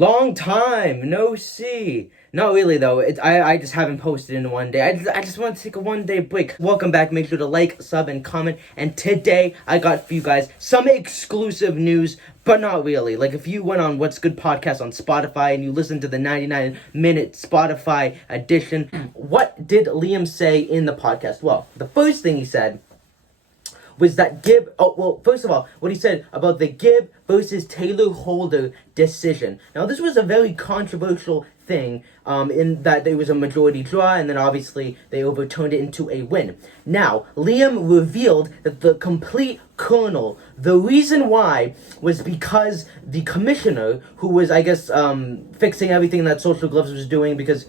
Long time no see. Not really though. I just haven't posted in one day. I just want to take a 1 day break. Welcome back. Make sure to like, sub, and comment. And today I got for you guys some exclusive news, but not really. Like if you went on What's Good podcast on Spotify and you listened to the 99-minute Spotify edition, what did Liam say in the podcast? Well, the first thing he said was that first of all, what he said about the Gibb versus Taylor Holder decision. Now, this was a very controversial thing, in that there was a majority draw, and then obviously they overturned it into a win. Now, Liam revealed that the complete kernel, the reason why, was because the commissioner, who was, I guess, fixing everything that Social Gloves was doing, because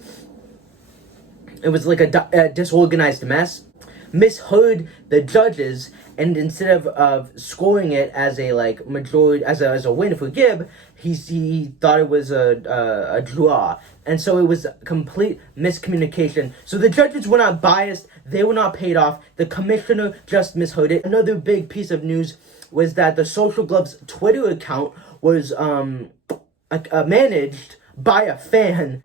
it was like a disorganized mess, misheard the judges, and instead of scoring it as a majority as a win for Gibb, he thought it was a draw, and so it was complete miscommunication. So the judges were not biased, they were not paid off. The commissioner just misheard it. Another big piece of news was that the Social Gloves Twitter account was managed by a fan.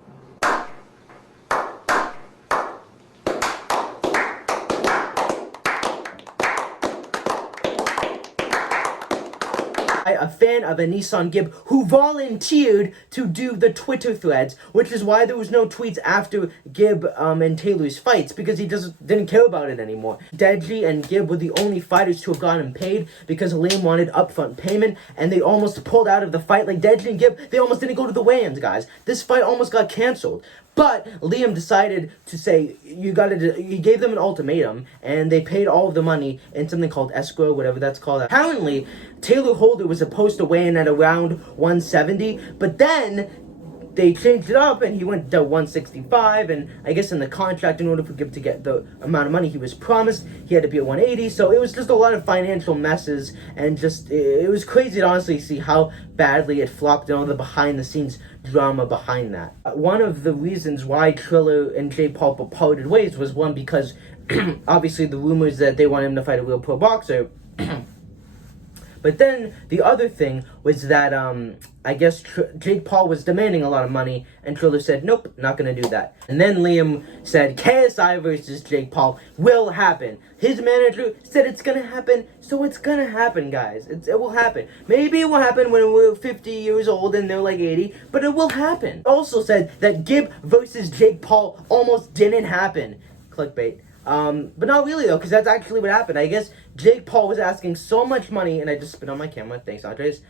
A fan of a Nissan Gibb who volunteered to do the Twitter threads, which is why there was no tweets after Gibb and Taylor's fights, because he just didn't care about it anymore. Deji and Gibb were the only fighters to have gotten paid because Liam wanted upfront payment, and they almost pulled out of the fight. Like Deji and Gibb, they almost didn't go to the weigh-ins, guys. This fight almost got canceled. But Liam decided to say, he gave them an ultimatum, and they paid all of the money in something called escrow, whatever that's called. Apparently, Taylor Holder was supposed to weigh in at around 170, but then they changed it up, and he went to 165, and I guess in the contract, in order for Gibb to get the amount of money he was promised, he had to be at 180, so it was just a lot of financial messes, and just, it was crazy to honestly see how badly it flopped and all the behind-the-scenes drama behind that. One of the reasons why Triller and Jake Paul parted ways was, one, because obviously the rumors that they wanted him to fight a real pro boxer. But then the other thing was that I guess Jake Paul was demanding a lot of money, and Triller said, nope, not going to do that. And then Liam said KSI versus Jake Paul will happen. His manager said it's going to happen, so it's going to happen, guys. It will happen. Maybe it will happen when we're 50 years old and they're like 80, but it will happen. Also said that Gibb versus Jake Paul almost didn't happen. Clickbait. But not really though, because that's actually what happened. I guess Jake Paul was asking so much money, and I just spit on my camera. Thanks, Andres.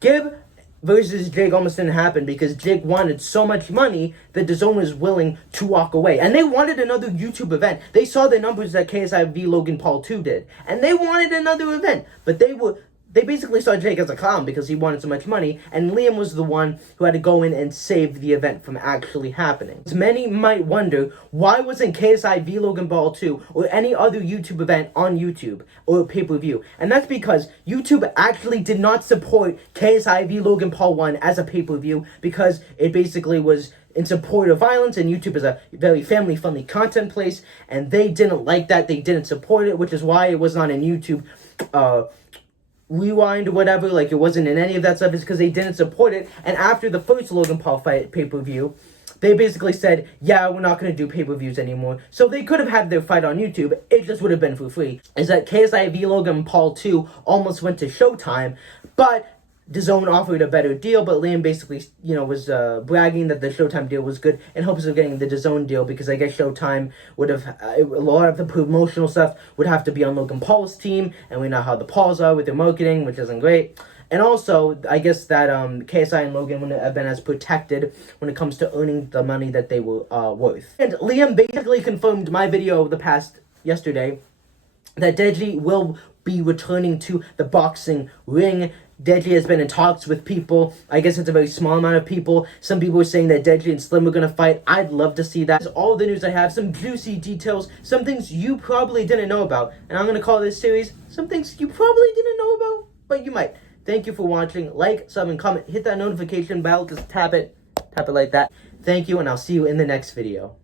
Gibb versus Jake almost didn't happen because Jake wanted so much money that DAZN was willing to walk away. And they wanted another YouTube event. They saw the numbers that KSI v Logan Paul 2 did, and they wanted another event, but they basically saw Jake as a clown because he wanted so much money, and Liam was the one who had to go in and save the event from actually happening. Many might wonder, why wasn't KSI v Logan Paul 2 or any other YouTube event on YouTube or pay-per-view? And that's because YouTube actually did not support KSI v Logan Paul 1 as a pay-per-view, because it basically was in support of violence, and YouTube is a very family-friendly content place, and they didn't like that. They didn't support it, which is why it was not in YouTube Rewind or whatever, like it wasn't in any of that stuff. Is because they didn't support it. And after the first Logan Paul fight pay-per-view, they basically said, yeah, we're not going to do pay-per-views anymore. So they could have had their fight on YouTube, it just would have been for free. Is that KSI v Logan Paul 2 almost went to Showtime, but DAZN offered a better deal, but Liam basically, was bragging that the Showtime deal was good in hopes of getting the DAZN deal, because I guess Showtime would have, a lot of the promotional stuff would have to be on Logan Paul's team, and we know how the Pauls are with their marketing, which isn't great. And also, I guess that KSI and Logan wouldn't have been as protected when it comes to earning the money that they were worth. And Liam basically confirmed my video yesterday that Deji will be returning to the boxing ring. Deji has been in talks with people. I guess it's a very small amount of people. Some people are saying that Deji and Slim are going to fight. I'd love to see that. That's all the news I have. Some juicy details. Some things you probably didn't know about. And I'm going to call this series Some Things You Probably Didn't Know About, but you might. Thank you for watching. Like, sub, and comment. Hit that notification bell. Just tap it. Tap it like that. Thank you, and I'll see you in the next video.